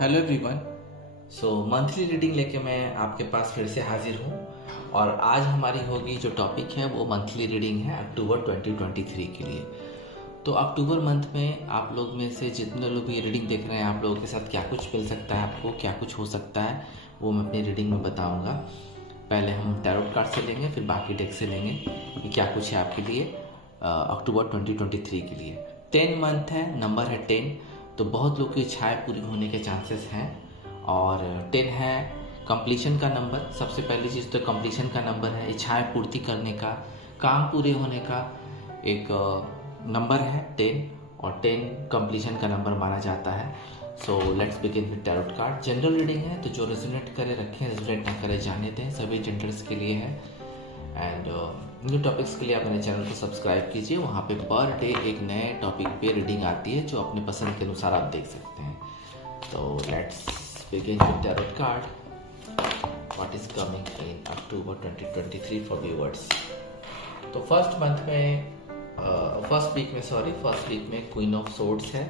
Hello everyone. Monthly reading लेके मैं आपके पास फिर से हाजिर हूँ और आज हमारी होगी जो टॉपिक है वो मंथली रीडिंग है अक्टूबर 2023 के लिए। तो अक्टूबर मंथ में आप लोग में से जितने लोग भी रीडिंग देख रहे हैं, आप लोगों के साथ क्या कुछ मिल सकता है, आपको क्या कुछ हो सकता है, वो मैं अपनी रीडिंग में बताऊँगा। पहले हम टैरोट कार्ड से लेंगे, फिर बाकी डेक से लेंगे कि क्या कुछ है आपके लिए अक्टूबर 2023 के लिए। 10 मंथ है, नंबर है 10, तो बहुत लोग की इच्छाएँ पूरी होने के चांसेस हैं। और 10 है कंप्लीशन का नंबर। सबसे पहली चीज़ तो कंप्लीशन का नंबर है, इच्छाएँ पूर्ति करने का, काम पूरे होने का एक नंबर है 10, और 10 कंप्लीशन का नंबर माना जाता है। So let's begin with tarot card. General reading है, तो जो रेजोनेट करे रखें, रेजोनेट ना करे जाने दें, सभी जेंडर्स के लिए है। एंड न्यू टॉपिक्स के लिए आप मेरे चैनल को सब्सक्राइब कीजिए, वहाँ पे पर डे एक नए टॉपिक पे रीडिंग आती है जो अपने पसंद के अनुसार आप देख सकते हैं। तो let's begin with tarot card. What is coming in October 2023 for viewers. तो फर्स्ट वीक में क्वीन ऑफ सोर्ड्स है,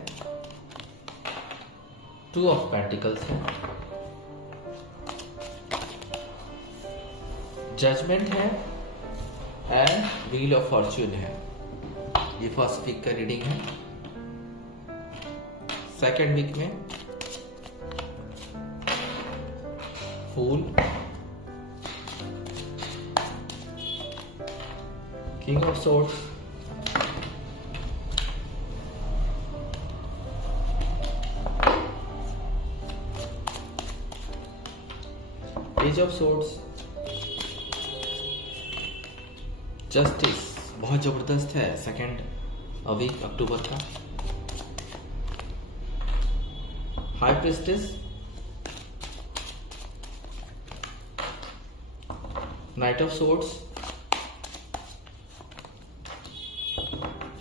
2 ऑफ पेंटिकल्स है, जजमेंट है एंड व्हील ऑफ फॉर्च्यून है। ये फर्स्ट वीक का रीडिंग है। सेकेंड वीक में fool, king of swords, ace of swords, justice बहुत जबरदस्त है सेकेंड वीक अक्टूबर का। High priestess, knight of swords,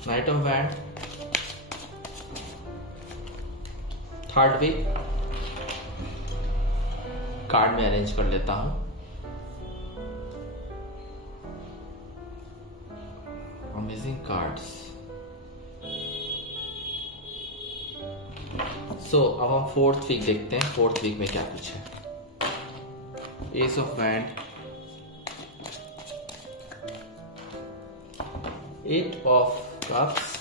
knight of wand. Third week card में अरेंज कर लेता हूं। Amazing cards. अब हम फोर्थ वीक देखते हैं, फोर्थ वीक में क्या कुछ है। S of wand, 8 of cups,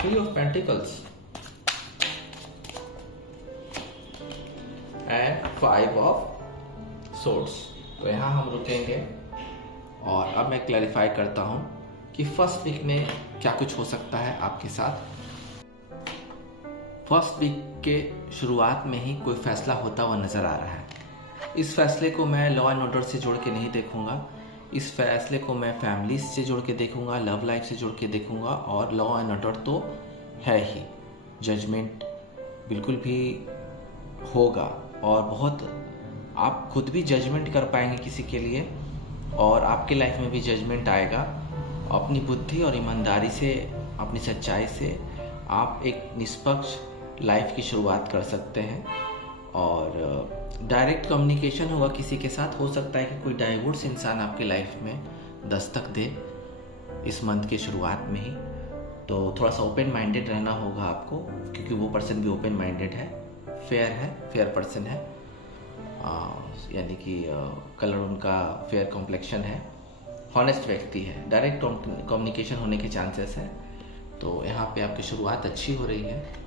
3 of pentacles and 5 of swords. तो यहां हम रुकेंगे और अब मैं क्लैरिफाई करता हूं कि फर्स्ट वीक में क्या कुछ हो सकता है आपके साथ। फर्स्ट वीक के शुरुआत में ही कोई फैसला होता हुआ नजर आ रहा है। इस फैसले को मैं लॉ एंड ऑर्डर से जोड़ के नहीं देखूंगा, इस फैसले को मैं फैमिली से जोड़ के देखूंगा, लव लाइफ से जोड़ के देखूंगा, और लॉ एंड ऑर्डर तो है ही, जजमेंट बिल्कुल भी होगा और बहुत आप खुद भी जजमेंट कर पाएंगे किसी के लिए, और आपके लाइफ में भी जजमेंट आएगा। अपनी बुद्धि और ईमानदारी से, अपनी सच्चाई से आप एक निष्पक्ष लाइफ की शुरुआत कर सकते हैं। और डायरेक्ट कम्युनिकेशन होगा किसी के साथ। हो सकता है कि कोई डाइवोर्स इंसान आपके लाइफ में दस्तक दे इस मंथ के शुरुआत में ही। तो थोड़ा सा ओपन माइंडेड रहना होगा आपको, क्योंकि वो पर्सन भी ओपन माइंडेड है, फेयर पर्सन है, यानी कि कलर उनका फेयर कॉम्प्लेक्शन है, हॉनेस्ट व्यक्ति है, डायरेक्ट कम्युनिकेशन होने के चांसेस हैं। तो यहाँ पे आपकी शुरुआत अच्छी हो रही है।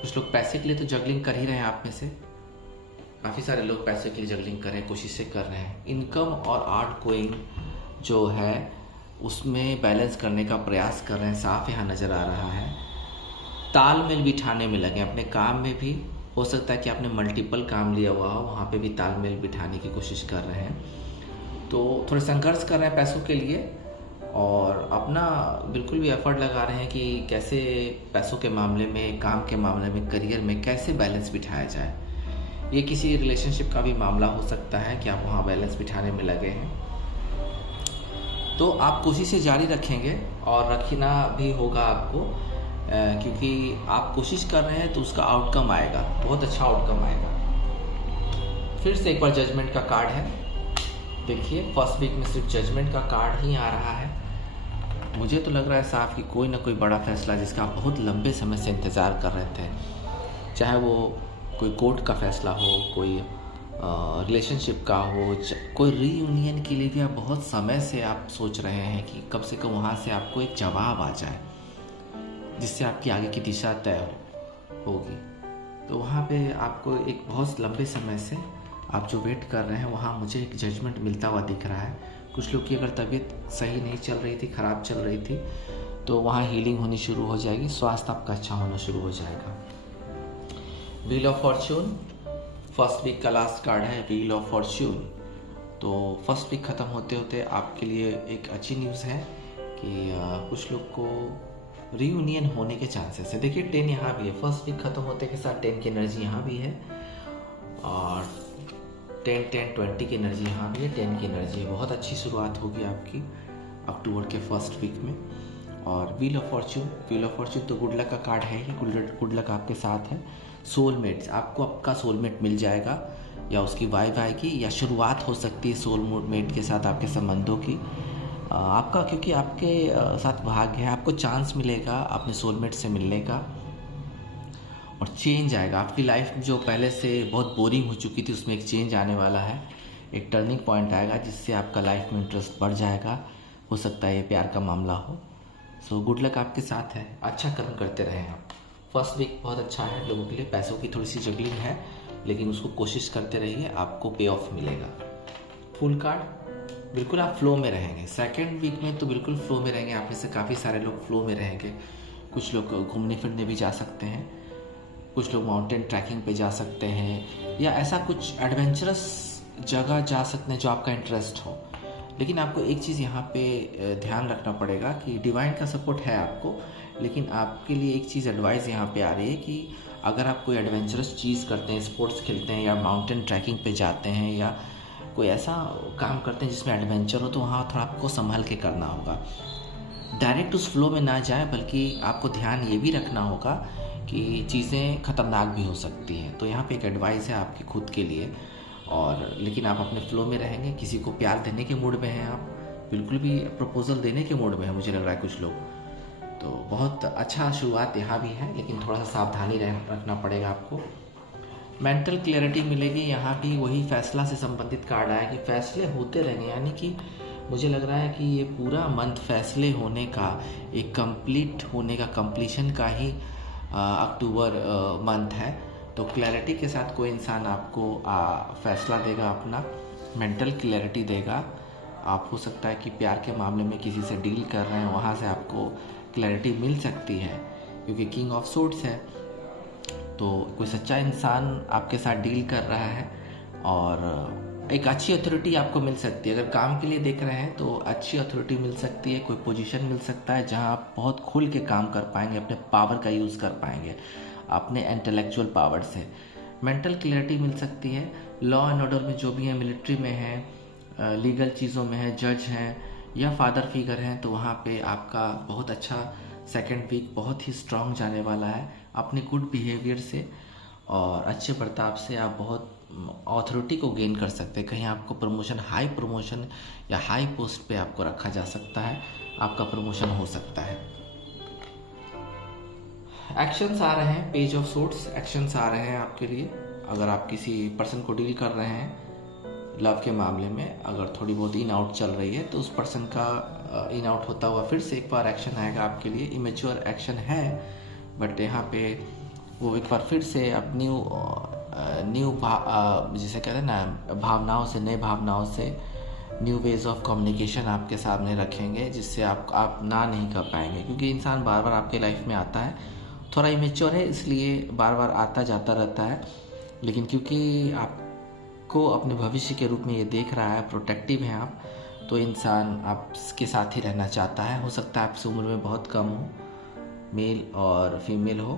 कुछ लोग पैसे के लिए तो जगलिंग कर ही रहे हैं, आप में से काफ़ी सारे लोग पैसे के लिए जगलिंग कर रहे हैं, कोशिशें कर रहे हैं। इनकम और आउट गोइंग जो है उसमें बैलेंस करने का प्रयास कर रहे हैं, साफ यहाँ नज़र आ रहा है। तालमेल बिठाने में लगे अपने काम में भी। हो सकता है कि आपने मल्टीपल काम लिया हुआ हो, वहाँ पे भी तालमेल बिठाने की कोशिश कर रहे हैं। तो थोड़े संघर्ष कर रहे हैं पैसों के लिए, और अपना बिल्कुल भी एफर्ट लगा रहे हैं कि कैसे पैसों के मामले में, काम के मामले में, करियर में कैसे बैलेंस बिठाया जाए। ये किसी रिलेशनशिप का भी मामला हो सकता है कि आप वहाँ बैलेंस बिठाने में लगे हैं। तो आप कोशिशें जारी रखेंगे और रखना भी होगा आपको, क्योंकि आप कोशिश कर रहे हैं तो उसका आउटकम आएगा, बहुत अच्छा आउटकम आएगा। फिर से एक बार जजमेंट का कार्ड है। देखिए फर्स्ट वीक में सिर्फ जजमेंट का कार्ड ही आ रहा है। मुझे तो लग रहा है साफ कि कोई ना कोई बड़ा फैसला जिसका आप बहुत लंबे समय से इंतज़ार कर रहे थे, चाहे वो कोई कोर्ट का फैसला हो, कोई रिलेशनशिप का हो, कोई रीयूनियन के लिए भी आप बहुत समय से आप सोच रहे हैं कि कम से कम वहाँ से आपको एक जवाब आ जाए जिससे आपकी आगे की दिशा तय होगी। तो वहाँ पे आपको एक बहुत लंबे समय से आप जो वेट कर रहे हैं वहाँ मुझे एक जजमेंट मिलता हुआ दिख रहा है। कुछ लोग की अगर तबीयत सही नहीं चल रही थी, ख़राब चल रही थी, तो वहाँ हीलिंग होनी शुरू हो जाएगी, स्वास्थ्य आपका अच्छा होना शुरू हो जाएगा। Wheel of fortune, first week का लास्ट कार्ड है व्हील ऑफ फॉर्च्यून। तो फर्स्ट वीक ख़त्म होते होते आपके लिए एक अच्छी न्यूज़ है कि कुछ लोग को रीयूनियन होने के चांसेस है। देखिए 10 यहाँ भी है, फर्स्ट वीक ख़त्म होते के साथ 10 की एनर्जी यहाँ भी है और 10-10-20 की एनर्जी यहाँ भी है, 10 की एनर्जी है। बहुत अच्छी शुरुआत होगी आपकी अक्टूबर के फर्स्ट वीक में। और व्हील ऑफ फॉर्च्यून तो गुड लक का कार्ड है ही, गुड लक आपके साथ है। सोलमेट्स, आपको आपका सोलमेट मिल जाएगा या उसकी वाइब आएगी या शुरुआत हो सकती है सोलमेट के साथ आपके संबंधों की। आपका क्योंकि आपके साथ भाग्य है, आपको चांस मिलेगा अपने सोलमेट से मिलने का और चेंज आएगा आपकी लाइफ जो पहले से बहुत बोरिंग हो चुकी थी उसमें एक चेंज आने वाला है। एक टर्निंग पॉइंट आएगा जिससे आपका लाइफ में इंटरेस्ट बढ़ जाएगा। हो सकता है ये प्यार का मामला हो। सो गुड लक आपके साथ है, अच्छा कर्म करते रहें आप। फर्स्ट वीक बहुत अच्छा है लोगों के लिए। पैसों की थोड़ी सी जगलिंग है लेकिन उसको कोशिश करते रहिए, आपको पे ऑफ मिलेगा। फुल कार्ड, बिल्कुल आप फ्लो में रहेंगे। सेकेंड वीक में तो बिल्कुल फ्लो में रहेंगे। आप में से काफ़ी सारे लोग फ्लो में रहेंगे। कुछ लोग घूमने फिरने भी जा सकते हैं, कुछ लोग माउंटेन ट्रैकिंग पे जा सकते हैं या ऐसा कुछ एडवेंचरस जगह जा सकते हैं जो आपका इंटरेस्ट हो। लेकिन आपको एक चीज़ यहाँ पे ध्यान रखना पड़ेगा कि डिवाइन का सपोर्ट है आपको, लेकिन आपके लिए एक चीज़ एडवाइस यहाँ पे आ रही है कि अगर आप कोई एडवेंचरस चीज़ करते हैं, स्पोर्ट्स खेलते हैं या माउंटेन ट्रैकिंग पे जाते हैं या कोई ऐसा काम करते हैं जिसमें एडवेंचर हो, तो वहाँ थोड़ा आपको संभल के करना होगा। डायरेक्ट उस फ्लो में ना जाए, बल्कि आपको ध्यान ये भी रखना होगा कि चीज़ें ख़तरनाक भी हो सकती हैं। तो यहाँ पे एक एडवाइस है आपकी खुद के लिए। और लेकिन आप अपने फ्लो में रहेंगे। किसी को प्यार देने के मूड में हैं आप, बिल्कुल भी प्रपोजल देने के मूड में है मुझे लग रहा है कुछ लोग। तो बहुत अच्छा शुरुआत यहाँ भी है, लेकिन थोड़ा सा सावधानी रखना पड़ेगा आपको। मेंटल क्लैरिटी मिलेगी, यहाँ भी वही फैसला से संबंधित कार्ड आया कि फैसले होते रहेंगे। यानी कि मुझे लग रहा है कि ये पूरा मंथ फैसले होने का, एक कंप्लीट होने का, कंप्लीशन का ही अक्टूबर मंथ है। तो क्लैरिटी के साथ कोई इंसान आपको फैसला देगा, अपना मेंटल क्लैरिटी देगा। आप हो सकता है कि प्यार के मामले में किसी से डील कर रहे हैं, वहाँ से आपको क्लैरिटी मिल सकती है क्योंकि किंग ऑफ सोर्ड्स है। तो कोई सच्चा इंसान आपके साथ डील कर रहा है और एक अच्छी अथॉरिटी आपको मिल सकती है। अगर काम के लिए देख रहे हैं तो अच्छी अथॉरिटी मिल सकती है, कोई पोजीशन मिल सकता है जहां आप बहुत खुल के काम कर पाएंगे, अपने पावर का यूज़ कर पाएंगे, अपने इंटेलेक्चुअल पावर से। मेंटल क्लैरिटी मिल सकती है। लॉ एंड ऑर्डर में जो भी है, मिलिट्री में है, लीगल चीज़ों में है, जज हैं या फादर फिगर हैं, तो वहाँ पे आपका बहुत अच्छा सेकेंड वीक बहुत ही स्ट्रांग जाने वाला है। अपने गुड बिहेवियर से और अच्छे बर्ताव से आप बहुत अथॉरिटी को गेन कर सकते हैं। कहीं आपको प्रमोशन, हाई प्रमोशन या हाई पोस्ट पे आपको रखा जा सकता है, आपका प्रमोशन हो सकता है। एक्शंस आ रहे हैं, पेज ऑफ सोर्ड्स, एक्शंस आ रहे हैं आपके लिए। अगर आप किसी पर्सन को डील कर रहे हैं लव के मामले में, अगर थोड़ी बहुत इन आउट चल रही है तो उस पर्सन का इन आउट होता हुआ फिर से एक बार एक्शन आएगा आपके लिए। इमेच्योर एक्शन है बट यहाँ पे वो एक बार फिर से अब न्यू जिसे कहते हैं ना, भावनाओं से, नए भावनाओं से न्यू वेज ऑफ कम्युनिकेशन आपके सामने रखेंगे जिससे आप ना नहीं कर पाएंगे। क्योंकि इंसान बार बार आपके लाइफ में आता है, थोड़ा इमेच्योर है इसलिए बार बार आता जाता रहता है, लेकिन क्योंकि आपको अपने भविष्य के रूप में ये देख रहा है, प्रोटेक्टिव हैं आप, तो इंसान आपके साथ ही रहना चाहता है। हो सकता है आपसे उम्र में बहुत कम हो, मेल और फीमेल हो,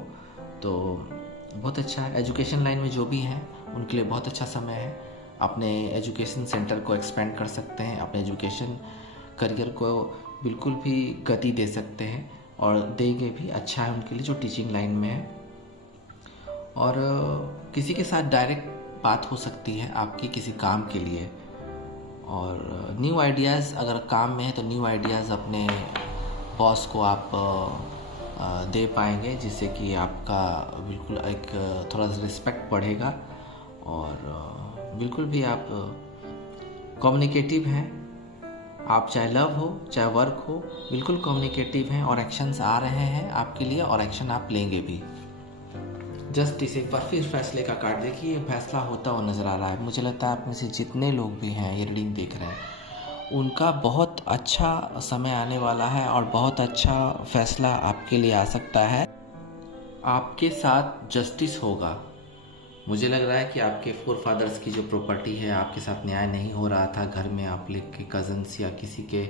तो बहुत अच्छा है। एजुकेशन लाइन में जो भी हैं उनके लिए बहुत अच्छा समय है। अपने एजुकेशन सेंटर को एक्सपेंड कर सकते हैं, अपने एजुकेशन करियर को बिल्कुल भी गति दे सकते हैं और देंगे भी। अच्छा है उनके लिए जो टीचिंग लाइन में है। और किसी के साथ डायरेक्ट बात हो सकती है आपकी किसी काम के लिए। और न्यू आइडियाज़, अगर काम में है तो न्यू आइडियाज़ अपने बॉस को आप दे पाएंगे, जिससे कि आपका बिल्कुल एक थोड़ा सा रिस्पेक्ट बढ़ेगा। और बिल्कुल भी आप कम्युनिकेटिव हैं। आप चाहे लव हो चाहे वर्क हो, बिल्कुल कम्युनिकेटिव हैं और एक्शंस आ रहे हैं आपके लिए और एक्शन आप लेंगे भी। जस्टिस एक बार फिर फैसले का कार्ड देखिए, ये फैसला होता हुआ नज़र आ रहा है। मुझे लगता है आप में से जितने लोग भी हैं ये रीडिंग देख रहे हैं, उनका बहुत अच्छा समय आने वाला है और बहुत अच्छा फैसला आपके लिए आ सकता है। आपके साथ जस्टिस होगा। मुझे लग रहा है कि आपके फोर फादर्स की जो प्रॉपर्टी है, आपके साथ न्याय नहीं हो रहा था घर में, आप लोग के कज़न्स या किसी के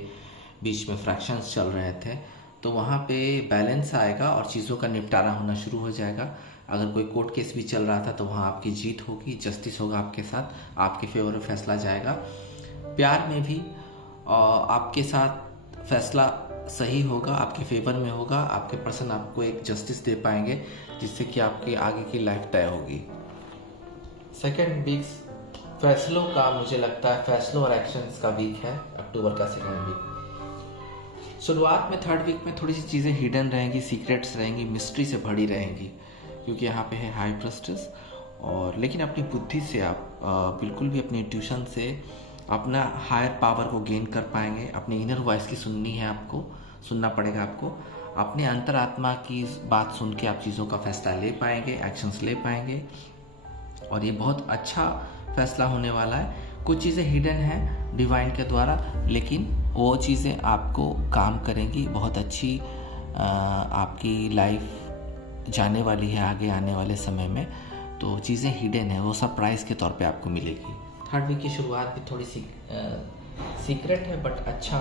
बीच में फ्रैक्शंस चल रहे थे, तो वहाँ पे बैलेंस आएगा और चीज़ों का निपटारा होना शुरू हो जाएगा। अगर कोई कोर्ट केस भी चल रहा था तो वहाँ आपकी जीत होगी, जस्टिस होगा आपके साथ, आपके फेवर में फैसला जाएगा। प्यार में भी आपके साथ फैसला सही होगा, आपके फेवर में होगा। आपके पर्सन आपको एक जस्टिस दे पाएंगे, जिससे कि आपकी आगे की लाइफ तय होगी। सेकेंड वीक फैसलों का, मुझे लगता है फैसलों और एक्शंस का वीक है, अक्टूबर का सेकेंड वीक। शुरुआत में थर्ड वीक में थोड़ी सी चीज़ें हिडन रहेंगी, सीक्रेट्स रहेंगी, मिस्ट्री से भरी रहेंगी, क्योंकि यहाँ पे है हाई प्रेस्टिस। और लेकिन अपनी बुद्धि से आप बिल्कुल भी अपनी ट्यूशन से अपना हायर पावर को गेन कर पाएंगे। अपनी इनर वॉइस की सुननी है, आपको सुनना पड़ेगा। आपको अपने अंतरात्मा की बात सुन के आप चीज़ों का फैसला ले पाएंगे, एक्शंस ले पाएंगे, और ये बहुत अच्छा फैसला होने वाला है। कुछ चीज़ें हिडन हैं डिवाइन के द्वारा, लेकिन वो चीज़ें आपको काम करेंगी। बहुत अच्छी आपकी लाइफ जाने वाली है आगे आने वाले समय में। तो चीज़ें हिडन है, वो सरप्राइज़ के तौर पे आपको मिलेगी। थर्ड वीक की शुरुआत भी थोड़ी सी सीक्रेट है, बट अच्छा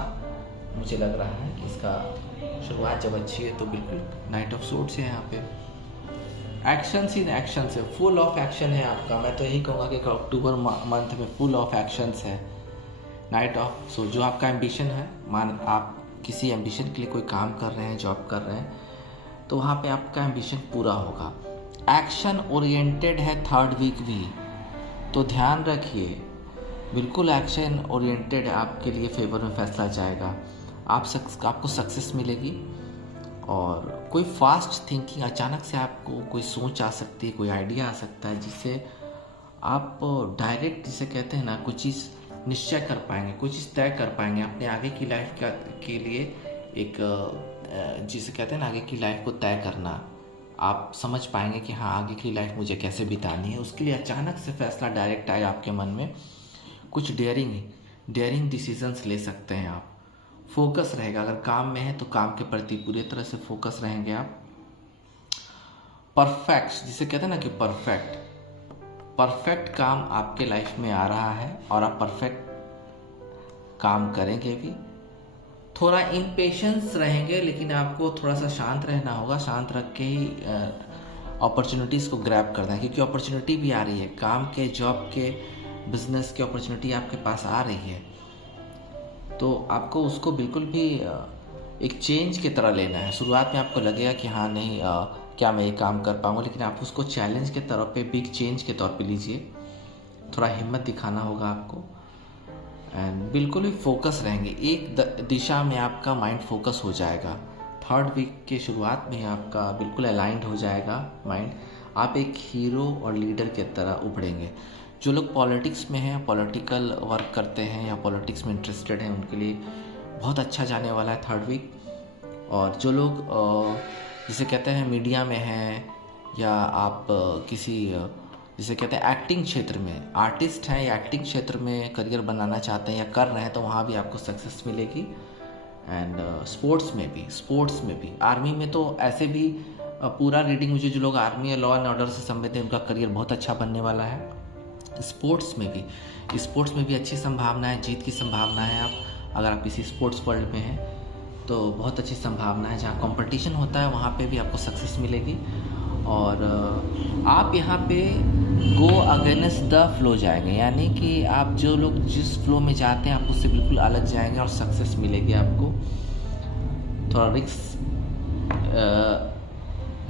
मुझे लग रहा है कि इसका शुरुआत जब अच्छी है तो बिल्कुल नाइट ऑफ सोर्ड्स है। यहाँ पे एक्शंस ही एक्शंस है, फुल ऑफ एक्शन है आपका। मैं तो यही कहूँगा कि अक्टूबर मंथ में फुल ऑफ एक्शंस है। नाइट ऑफ सो जो आपका एम्बिशन है, मान आप किसी एम्बिशन के लिए कोई काम कर रहे हैं, जॉब कर रहे हैं, तो वहाँ पे आपका एम्बिशन पूरा होगा। एक्शन ओरिएंटेड है थर्ड वीक भी, तो ध्यान रखिए, बिल्कुल एक्शन ओरिएंटेड है। आपके लिए फेवर में फैसला जाएगा, आपको सक्सेस मिलेगी। और कोई फास्ट थिंकिंग, अचानक से आपको कोई सोच आ सकती है, कोई आइडिया आ सकता है, जिससे आप डायरेक्ट, जिसे कहते हैं ना, कुछ चीज़ निश्चय कर पाएंगे, कुछ चीज़ तय कर पाएंगे अपने आगे की लाइफ के लिए। एक जिसे कहते हैं ना, आगे की लाइफ को तय करना, आप समझ पाएंगे कि हाँ आगे की लाइफ मुझे कैसे बितानी है। उसके लिए अचानक से फैसला डायरेक्ट आए आपके मन में। कुछ डेयरिंग डिसीजंस ले सकते हैं आप। फोकस रहेगा, अगर काम में है तो काम के प्रति पूरी तरह से फोकस रहेंगे आप। परफेक्ट, जिसे कहते हैं ना कि परफेक्ट काम आपके लाइफ में आ रहा है और आप परफेक्ट काम करेंगे भी। थोड़ा इम्पेशेंस रहेंगे, लेकिन आपको थोड़ा सा शांत रहना होगा। शांत रख के ही अपॉर्चुनिटीज़ को ग्रैब करना है, क्योंकि अपॉर्चुनिटी भी आ रही है। काम के, जॉब के, बिजनेस की अपॉर्चुनिटी आपके पास आ रही है, तो आपको उसको बिल्कुल भी एक चेंज की तरह लेना है। शुरुआत में आपको लगेगा कि हाँ नहीं, क्या मैं ये काम कर पाऊँगा, लेकिन आप उसको चैलेंज के तौर पे, बिग चेंज के तौर पे लीजिए। थोड़ा हिम्मत दिखाना होगा आपको एंड बिल्कुल भी फोकस रहेंगे। एक दिशा में आपका माइंड फोकस हो जाएगा। थर्ड वीक के शुरुआत में आपका बिल्कुल अलाइंड हो जाएगा माइंड। आप एक हीरो और लीडर की तरह उभरेंगे। जो लोग पॉलिटिक्स में हैं, पॉलिटिकल वर्क करते हैं या पॉलिटिक्स में इंटरेस्टेड हैं, उनके लिए बहुत अच्छा जाने वाला है थर्ड वीक। और जो लोग जिसे कहते हैं मीडिया में हैं, या आप किसी जिसे कहते हैं एक्टिंग क्षेत्र में आर्टिस्ट हैं या एक्टिंग क्षेत्र में करियर बनाना चाहते हैं या कर रहे हैं, तो वहाँ भी आपको सक्सेस मिलेगी। एंड स्पोर्ट्स में भी आर्मी में तो ऐसे भी पूरा रीडिंग मुझे, जो लोग आर्मी या लॉ एंड ऑर्डर से संबंधित हैं, उनका करियर बहुत अच्छा बनने वाला है। स्पोर्ट्स में भी अच्छी संभावना है, जीत की संभावना है। अगर आप किसी स्पोर्ट्स वर्ल्ड में हैं तो बहुत अच्छी संभावना है। जहाँ कंपटीशन होता है वहाँ पे भी आपको सक्सेस मिलेगी। और आप यहाँ पे गो अगेंस्ट द फ्लो जाएंगे, यानी कि आप जो लोग जिस फ्लो में जाते हैं आप उससे बिल्कुल अलग जाएंगे और सक्सेस मिलेगी आपको। थोड़ा रिस्क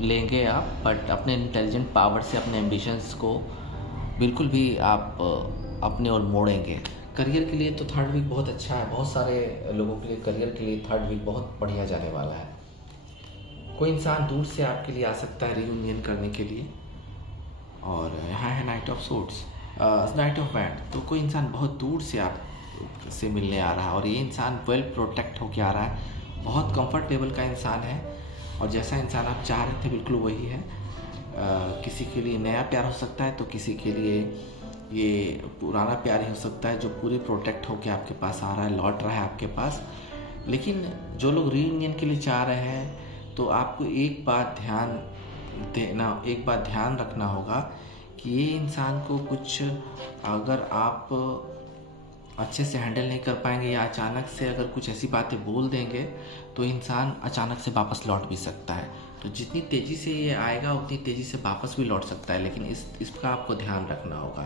लेंगे आप, बट अपने इंटेलिजेंट पावर से अपने एम्बिशंस को बिल्कुल भी आप अपने ओर मोड़ेंगे। करियर के लिए तो थर्ड वीक बहुत अच्छा है। बहुत सारे लोगों के लिए करियर के लिए थर्ड वीक बहुत बढ़िया जाने वाला है। कोई इंसान दूर से आपके लिए आ सकता है रियूनियन करने के लिए। और यहाँ है night of swords, knight of wand. तो कोई इंसान बहुत दूर से आप से मिलने आ रहा है और ये इंसान वेल प्रोटेक्ट होके आ रहा है। बहुत कंफर्ट लेवल का इंसान है और जैसा इंसान आप चाह रहे थे बिल्कुल वही है। किसी के लिए नया प्यार हो सकता है तो किसी के लिए ये पुराना प्यार ही हो सकता है जो पूरी प्रोटेक्ट होके आपके पास आ रहा है, लौट रहा है आपके पास। लेकिन जो लोग रीयूनियन के लिए चाह रहे हैं तो आपको एक बात ध्यान रखना होगा कि ये इंसान को कुछ अगर आप अच्छे से हैंडल नहीं कर पाएंगे या अचानक से अगर कुछ ऐसी बातें बोल देंगे तो इंसान अचानक से वापस लौट भी सकता है। तो जितनी तेज़ी से ये आएगा उतनी तेज़ी से वापस भी लौट सकता है, लेकिन इसका आपको ध्यान रखना होगा।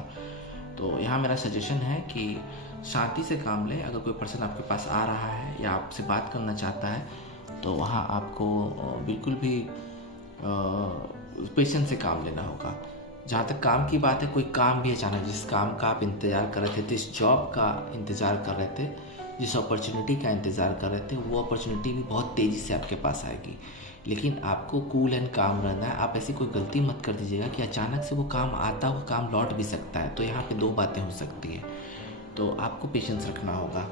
तो यहाँ मेरा सजेशन है कि शांति से काम लें। अगर कोई पर्सन आपके पास आ रहा है या आपसे बात करना चाहता है तो वहाँ आपको बिल्कुल भी पेशेंस से काम लेना होगा। जहाँ तक काम की बात है, कोई काम भी अचानक, जिस काम का आप इंतज़ार कर रहे थे, जिस जॉब का इंतज़ार कर रहे थे, जिस अपॉर्चुनिटी का इंतज़ार कर रहे थे, वो अपॉर्चुनिटी भी बहुत तेज़ी से आपके पास आएगी। लेकिन आपको कूल एंड काम रहना है। आप ऐसी कोई गलती मत कर दीजिएगा कि अचानक से वो काम आता हुआ काम लौट भी सकता है। तो यहाँ पे दो बातें हो सकती है, तो आपको पेशेंस रखना होगा।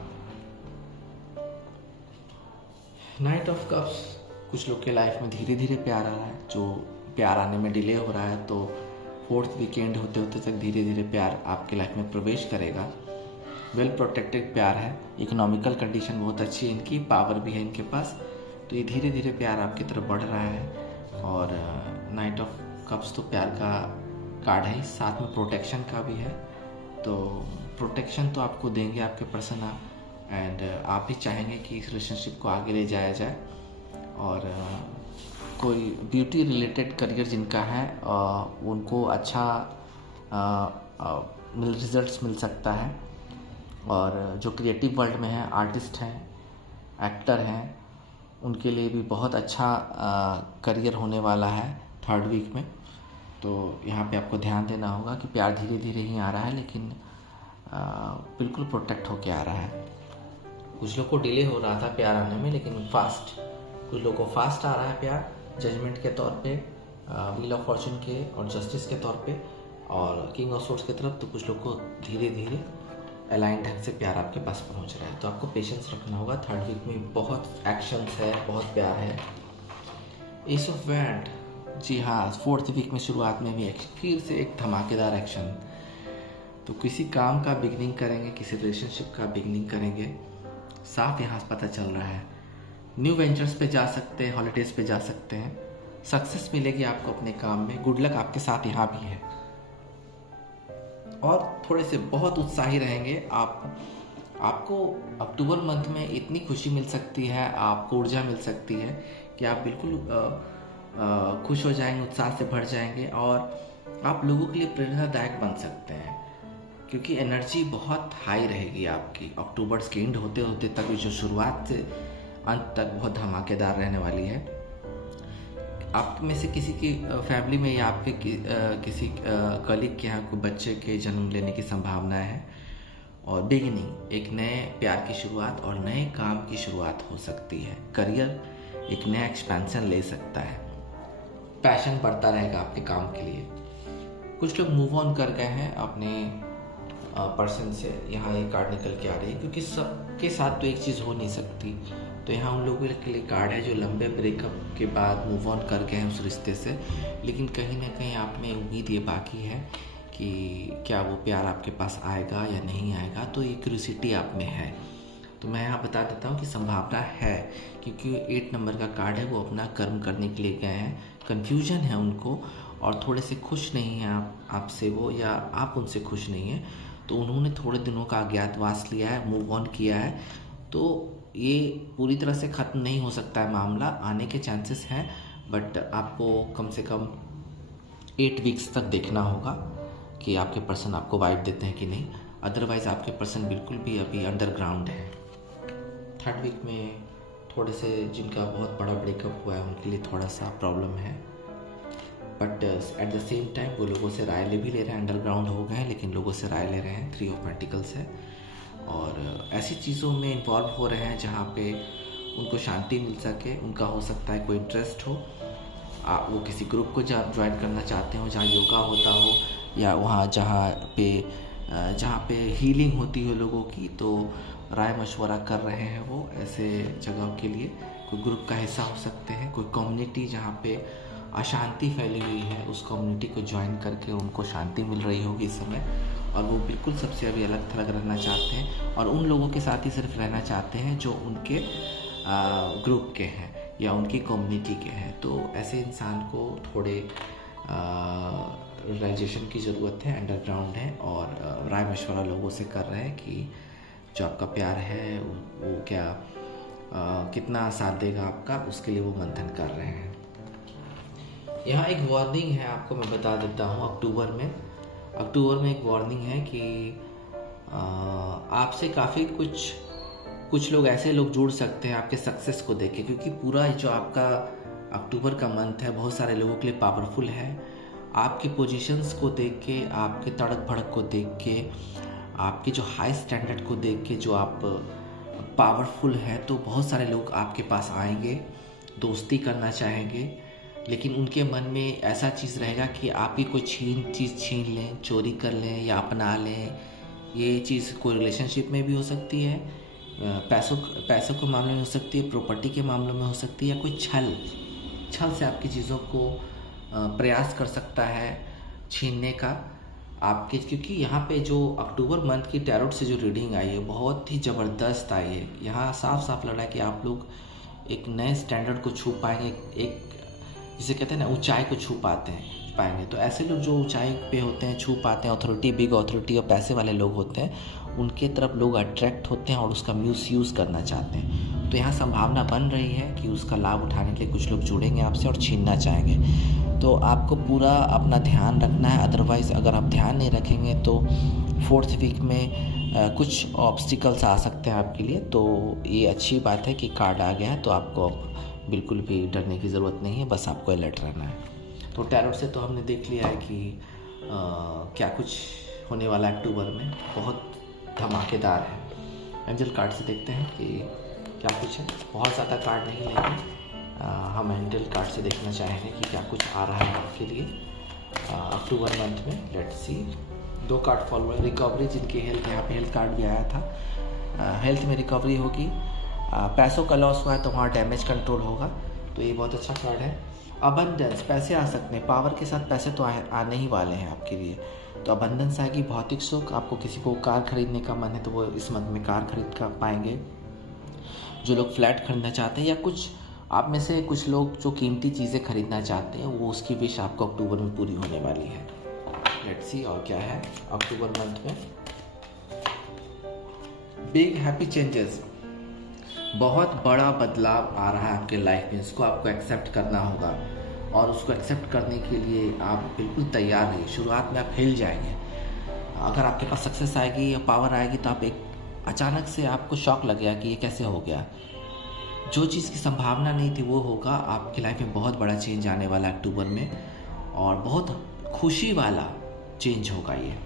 नाइट ऑफ कप्स, कुछ लोग के लाइफ में धीरे धीरे प्यार आ रहा है। जो प्यार आने में डिले हो रहा है तो फोर्थ वीकेंड होते होते तक धीरे धीरे प्यार आपके लाइफ में प्रवेश करेगा। वेल प्रोटेक्टेड प्यार है, इकोनॉमिकल कंडीशन बहुत अच्छी है इनकी, पावर भी है इनके पास। तो ये धीरे धीरे प्यार आपकी तरफ बढ़ रहा है। और नाइट ऑफ कप्स तो प्यार का कार्ड है, साथ में प्रोटेक्शन का भी है। तो प्रोटेक्शन तो आपको देंगे आपके पर्सन एंड आप भी चाहेंगे कि इस रिलेशनशिप को आगे ले जाया जाए। और कोई ब्यूटी रिलेटेड करियर जिनका है उनको अच्छा रिजल्ट्स मिल सकता है। और जो क्रिएटिव वर्ल्ड में है, आर्टिस्ट हैं, एक्टर हैं, उनके लिए भी बहुत अच्छा करियर होने वाला है थर्ड वीक में। तो यहाँ पे आपको ध्यान देना होगा कि प्यार धीरे धीरे ही आ रहा है, लेकिन बिल्कुल प्रोटेक्ट होके आ रहा है। कुछ लोग को डिले हो रहा था प्यार आने में, लेकिन फास्ट, कुछ लोगों को फास्ट आ रहा है प्यार, जजमेंट के तौर पे, व्हील ऑफ फॉर्चून के और जस्टिस के तौर पे और किंग ऑफ सोर्ड्स की तरफ। तो कुछ लोग को धीरे धीरे अलाइन ढंग से प्यार आपके पास पहुंच रहा है। तो आपको पेशेंस रखना होगा। थर्ड वीक में बहुत एक्शंस है, बहुत प्यार है। एस ऑफ वैंड, जी हाँ, फोर्थ वीक में शुरुआत में भी फिर से एक धमाकेदार एक्शन। तो किसी काम का बिगनिंग करेंगे, किसी रिलेशनशिप का बिगनिंग करेंगे, साफ यहाँ पता चल रहा है। न्यू वेंचर्स पे जा सकते हैं, हॉलीडेज़ पे जा सकते हैं, सक्सेस मिलेगी आपको अपने काम में, गुड लक आपके साथ यहाँ भी है। और थोड़े से बहुत उत्साही रहेंगे आपको अक्टूबर मंथ में इतनी खुशी मिल सकती है, आपको ऊर्जा मिल सकती है कि आप बिल्कुल खुश हो जाएंगे, उत्साह से भर जाएंगे और आप लोगों के लिए प्रेरणादायक बन सकते हैं, क्योंकि एनर्जी बहुत हाई रहेगी आपकी। अक्टूबर के एंड होते होते तक, जो शुरुआत से अंत तक बहुत धमाकेदार रहने वाली है। आप में से किसी की फैमिली में या आपके किसी कलीग के यहाँ कोई बच्चे के जन्म लेने की संभावना है। और बिगिनिंग, एक नए प्यार की शुरुआत और नए काम की शुरुआत हो सकती है। करियर एक नया एक्सपेंशन ले सकता है, पैशन बढ़ता रहेगा आपके काम के लिए। कुछ लोग मूव ऑन कर गए हैं अपने पर्सन से, यहाँ ये कार्ड निकल के आ रही है, क्योंकि सबके साथ तो एक चीज़ हो नहीं सकती। तो यहाँ उन लोगों के लिए कार्ड है जो लंबे ब्रेकअप के बाद मूव ऑन कर गए हैं उस रिश्ते से, लेकिन कहीं ना कहीं आप में उम्मीद ये बाकी है कि क्या वो प्यार आपके पास आएगा या नहीं आएगा। तो ये क्यूरियोसिटी आप में है। तो मैं यहाँ बता देता हूँ कि संभावना है, क्योंकि 8 नंबर का कार्ड है, वो अपना कर्म करने के लिए गए हैं, कन्फ्यूजन है उनको और थोड़े से खुश नहीं हैं आपसे वो, या आप उनसे खुश नहीं हैं। तो उन्होंने थोड़े दिनों का अज्ञातवास लिया है, मूव ऑन किया है। तो ये पूरी तरह से ख़त्म नहीं हो सकता है मामला, आने के चांसेस हैं, बट आपको कम से कम 8 वीक्स तक देखना होगा कि आपके पर्सन आपको वाइब देते हैं कि नहीं। अदरवाइज़ आपके पर्सन बिल्कुल भी अभी अंडरग्राउंड है। थर्ड वीक में थोड़े से जिनका बहुत बड़ा ब्रेकअप हुआ है उनके लिए थोड़ा सा प्रॉब्लम है, but at the same time वो लोगों से राय भी ले रहे हैं। अंडरग्राउंड हो गए हैं लेकिन लोगों से राय ले रहे हैं। 3 ऑफ पेंटिकल्स है। और ऐसी चीज़ों में इन्वॉल्व हो रहे हैं जहाँ पे उनको शांति मिल सके। उनका हो सकता है कोई इंटरेस्ट हो, वो किसी ग्रुप को ज्वाइन करना चाहते हो जहाँ योगा होता हो, या वहाँ जहाँ पे हीलिंग होती हो लोगों की, तो राय मशवरा कर रहे हैं वो ऐसे जगह के लिए। कोई ग्रुप का हिस्सा हो सकते हैं, कोई कम्युनिटी जहाँ पे अशांति फैली हुई है उस कम्युनिटी को ज्वाइन करके उनको शांति मिल रही होगी इस समय, और वो बिल्कुल सबसे अभी अलग थलग रहना चाहते हैं और उन लोगों के साथ ही सिर्फ रहना चाहते हैं जो उनके ग्रुप के हैं या उनकी कम्युनिटी के हैं। तो ऐसे इंसान को थोड़े रियलाइजेशन की ज़रूरत है, अंडरग्राउंड है, और राय मशवरा लोगों से कर रहे हैं कि जो आपका प्यार है वो क्या कितना साथ देगा आपका, उसके लिए वो मंथन कर रहे हैं। यहाँ एक वार्निंग है, आपको मैं बता देता हूँ। अक्टूबर में एक वार्निंग है कि आपसे काफ़ी कुछ लोग ऐसे लोग जुड़ सकते हैं आपके सक्सेस को देख के, क्योंकि पूरा जो आपका अक्टूबर का मंथ है बहुत सारे लोगों के लिए पावरफुल है। आपकी पोजीशंस को देख के, आपके तड़क भड़क को देख के, आपके जो हाई स्टैंडर्ड को देख के जो आप पावरफुल है, तो बहुत सारे लोग आपके पास आएंगे, दोस्ती करना चाहेंगे, लेकिन उनके मन में ऐसा चीज़ रहेगा कि आपकी कोई चीज़ छीन लें, चोरी कर लें या अपना लें। ये चीज़ कोई रिलेशनशिप में भी हो सकती है, पैसों के मामले में हो सकती है, प्रॉपर्टी के मामलों में हो सकती है, या कोई छल से आपकी चीज़ों को प्रयास कर सकता है छीनने का आपके। क्योंकि यहाँ पे जो अक्टूबर मंथ की टैरोट से जो रीडिंग आई है बहुत ही ज़बरदस्त आई है। यहाँ साफ लग रहा है कि आप लोग एक नए स्टैंडर्ड को छू पाएंगे, एक जिसे कहते हैं ना ऊंचाई को छू पाएंगे। तो ऐसे लोग जो ऊंचाई पे होते हैं, छू पाते हैं, अथॉरिटी, बिग अथॉरिटी और पैसे वाले लोग होते हैं, उनके तरफ लोग अट्रैक्ट होते हैं और उसका मिसयूज़ करना चाहते हैं। तो यहाँ संभावना बन रही है कि उसका लाभ उठाने के लिए कुछ लोग जुड़ेंगे आपसे और छीनना चाहेंगे। तो आपको पूरा अपना ध्यान रखना है, अदरवाइज़ अगर आप ध्यान नहीं रखेंगे तो 4th वीक में कुछ ऑब्स्टिकल्स आ सकते हैं आपके लिए। तो ये अच्छी बात है कि कार्ड आ गया है, तो आपको बिल्कुल भी डरने की ज़रूरत नहीं है, बस आपको अलर्ट रहना है। तो टैरोट से तो हमने देख लिया है कि क्या कुछ होने वाला है अक्टूबर में, बहुत धमाकेदार है। एंजल कार्ड से देखते हैं कि क्या कुछ है। बहुत ज़्यादा कार्ड नहीं लेंगे, हम एंजल कार्ड से देखना चाहेंगे कि क्या कुछ आ रहा है आपके लिए अक्टूबर मंथ में। Let's see. 2 कार्ड फॉलो है। रिकवरी, जिनकी हेल्थ, यहाँ पे हेल्थ कार्ड भी आया था, हेल्थ में रिकवरी होगी। पैसों का लॉस हुआ है तो वहाँ डैमेज कंट्रोल होगा, तो ये बहुत अच्छा कार्ड है। अबंडेंस, पैसे आ सकते हैं, पावर के साथ पैसे तो आने ही वाले हैं आपके लिए। तो अबंडेंस आएगी। भौतिक सुख, आपको किसी को कार खरीदने का मन है तो वो इस मंथ में कार खरीद कर पाएंगे। जो लोग फ्लैट खरीदना चाहते हैं, या कुछ आप में से कुछ लोग जो कीमती चीज़ें खरीदना चाहते हैं, वो उसकी विश आपको अक्टूबर में पूरी होने वाली है। लेट्स सी और क्या है अक्टूबर मंथ में। बिग हैप्पी चेंजेस, बहुत बड़ा बदलाव आ रहा है आपके लाइफ में, इसको आपको एक्सेप्ट करना होगा और उसको एक्सेप्ट करने के लिए आप बिल्कुल तैयार रहिए। शुरुआत में आप हिल जाएंगे। अगर आपके पास सक्सेस आएगी या पावर आएगी तो आप एक अचानक से आपको शॉक लगेगा कि ये कैसे हो गया। जो चीज़ की संभावना नहीं थी वो होगा। आपकी लाइफ में बहुत बड़ा चेंज आने वाला है अक्टूबर में, और बहुत खुशी वाला चेंज होगा ये।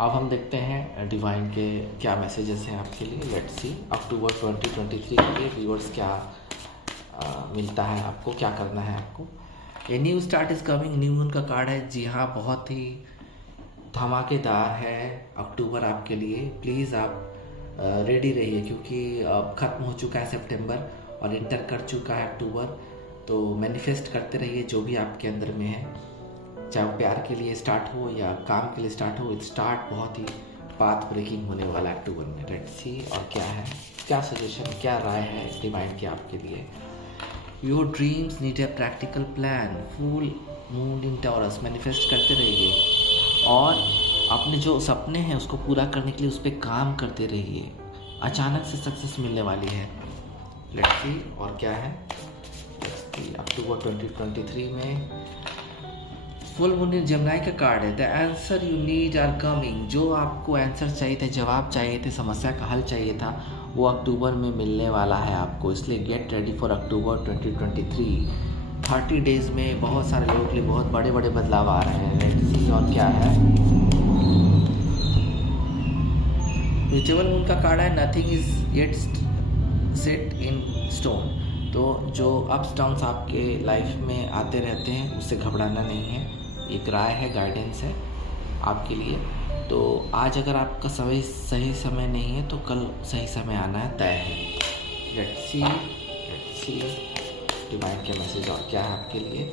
अब हम देखते हैं डिवाइन के क्या मैसेजेस हैं आपके लिए। लेट्स सी अक्टूबर 2023 के लिए व्यूअर्स क्या मिलता है आपको, क्या करना है आपको। A new start is coming, new moon का कार्ड है। जी हाँ, बहुत ही धमाकेदार है अक्टूबर आपके लिए। प्लीज़ आप रेडी रहिए, क्योंकि अब ख़त्म हो चुका है सितंबर और इंटर कर चुका है अक्टूबर। तो मैनिफेस्ट करते रहिए जो भी आपके अंदर में है, चाहे वो प्यार के लिए स्टार्ट हो या काम के लिए स्टार्ट हो। स्टार्ट बहुत ही पाथ ब्रेकिंग होने वाला है अक्टूबर में। लेट्स सी और क्या है, क्या सजेशन, क्या राय है डिवाइन की आपके लिए। Your dreams need a practical plan, full moon in taurus. Manifest करते रहिए और अपने जो सपने हैं उसको पूरा करने के लिए उस पर काम करते रहिए। अचानक से सक्सेस मिलने वाली है। लेट्स सी और क्या है अक्टूबर 2023 में। फुल मून इन जेमिनी का कार्ड है। The answer you need are coming. जो आपको आंसर चाहिए थे, जवाब चाहिए थे, समस्या का हल चाहिए था, वो अक्टूबर में मिलने वाला है आपको। इसलिए get ready for October 2023। 30 days में बहुत सारे लोगों के लिए बहुत बड़े बड़े बदलाव आ रहे हैं। लेट्स सी और क्या है। रिचुअल मून का कार्ड है nothing is yet set in stone. तो जो अप्स डाउन्स आपके लाइफ में आते रहते हैं उससे घबराना नहीं है, एक राय है, गाइडेंस है आपके लिए। तो आज अगर आपका सही समय नहीं है तो कल सही समय आना है, तय है। लेट्स सी डिवाइन के मैसेज और क्या है आपके लिए।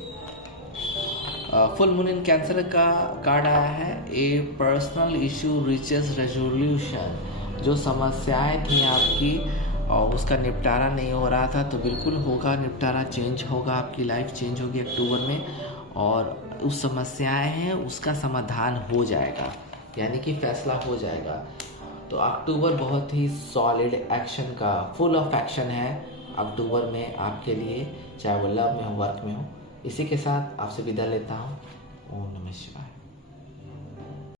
फुल मून इन कैंसर का कार्ड आया है a personal issue reaches resolution. जो समस्याएं थी आपकी और उसका निपटारा नहीं हो रहा था, तो बिल्कुल होगा निपटारा, चेंज होगा, आपकी लाइफ चेंज होगी अक्टूबर में। और उस समस्याएं हैं उसका समाधान हो जाएगा, यानी कि फैसला हो जाएगा। तो अक्टूबर बहुत ही सॉलिड एक्शन का, फुल ऑफ एक्शन है अक्टूबर में आपके लिए, चाहे वो लव में हो, वर्क में हो। इसी के साथ आपसे विदा लेता हूँ। ओम नमः शिवाय।